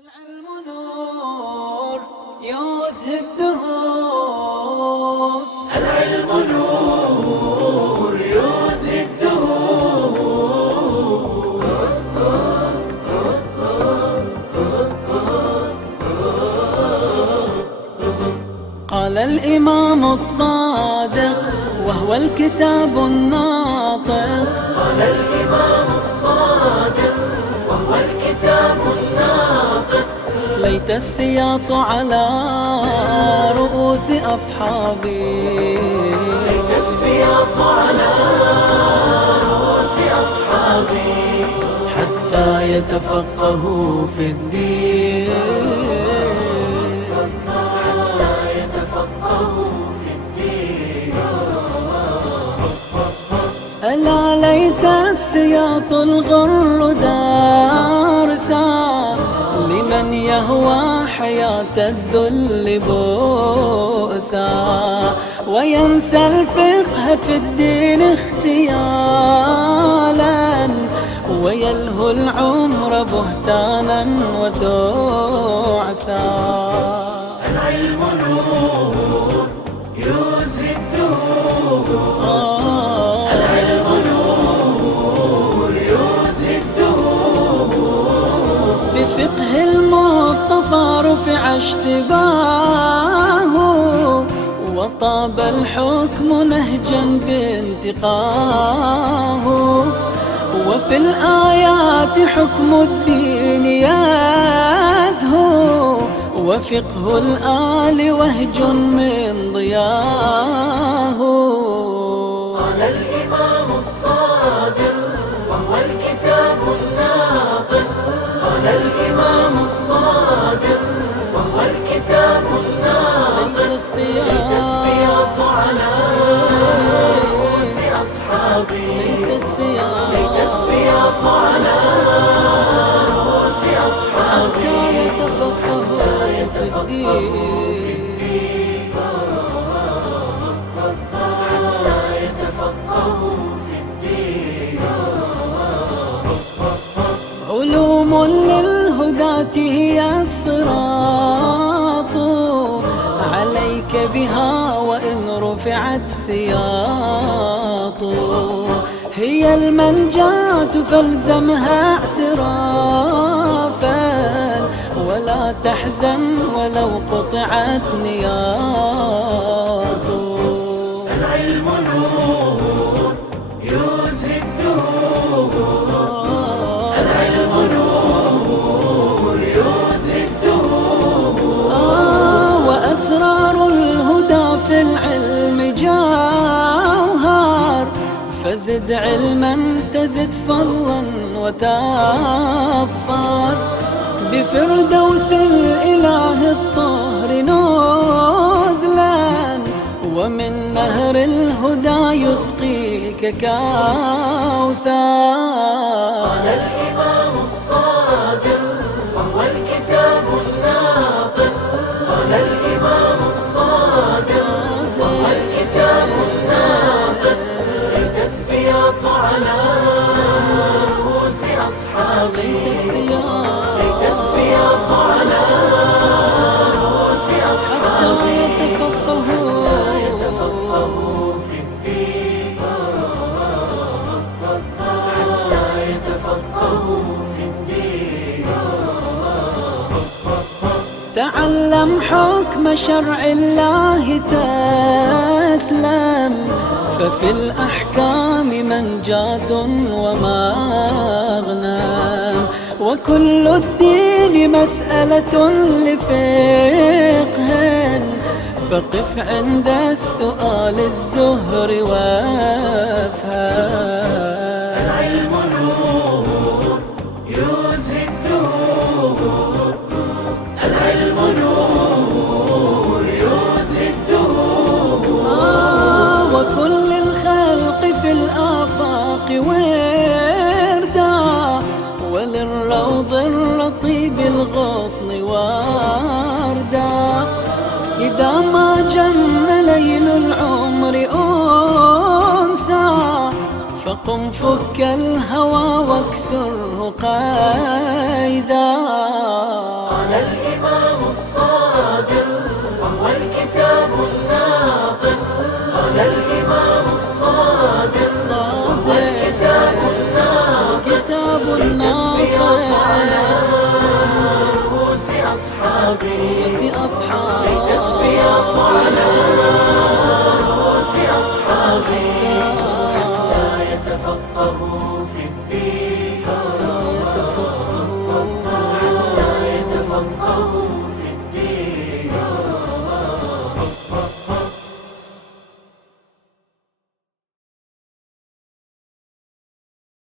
العلم نور يزهي الدهور. العلم نور يزهي الدهور. قال الإمام الصادق وهو الكتاب الناطق. قال الإمام الصادق وهو الكتاب الناطق. ليت السياط على رؤوس أصحابي، ليت السياط على رؤوس أصحابي حتى يتفقهوا في الدين، حتى يتفقهوا في الدين. ألا ليت السياط الغر دارسا لمن يهوى حياة الذل بؤسا، وينسى الفقه في الدين اختيالا، ويلهو العمر بهتانا وتعسا. العلم نور يزهي الدهور. العلم نور يزهي الدهور. بفقه المصطفى رفع اشتباهه، وطاب الحكم نهجا بانتقاه، وفي الآيات حكم الدين يزهو، وفقه الآل وهج من ضياه. قال الإمام الصادق وهو الكتاب الناطق. قال الإمام الصادق وهو الكتاب الناطق. ليت السياط على رؤوس أصحابي، ليت السياط على رؤوس أصحابي حتى يتفقهوا في الدين، حتى يتفقهوا في الدين. علوم للهداة هي الصراط، عليك بها وإن رفعت سياط، هي المنجاة فالزمها اعترافا، ولا تحزن ولو قطعت نياط. العلم نور يزهي الدهور. العلم نور يزهي الدهور. وأسرار الهدى في العلم جوهر، فزد علما تزد فضلا وتظفر، بفردوس الإله الطاهر نزلا، ومن نهر الهدى يسقيك كوثر. قال الإمام الصادق وهو الكتاب الناطق. قال الإمام الصادق وهو الكتاب الناطق. ليت السياط على رؤوس أصحابي، ليت السياط على رؤوس أصحابي حتى يتفقهوا في الدين، حتى يتفقهوا في الدين. تعلم حكم شرع الله تسلم، ففي الأحكام منجاة ومغنم، وكل الدين مسألة لفقه، فقف عند السؤال الزهر وافهم. العلم نور يزهي الدهور. العلم نور يزهي الدهور. وكل الخلق في الآفاق وردا، وللروض الرطيب الغصن وردا، إذا ما جن ليل العمر أنسى، فقم فك الهوى واكسره قيدا. أصحابي بك السياط على رؤوس أصحابي حتى يتفقهوا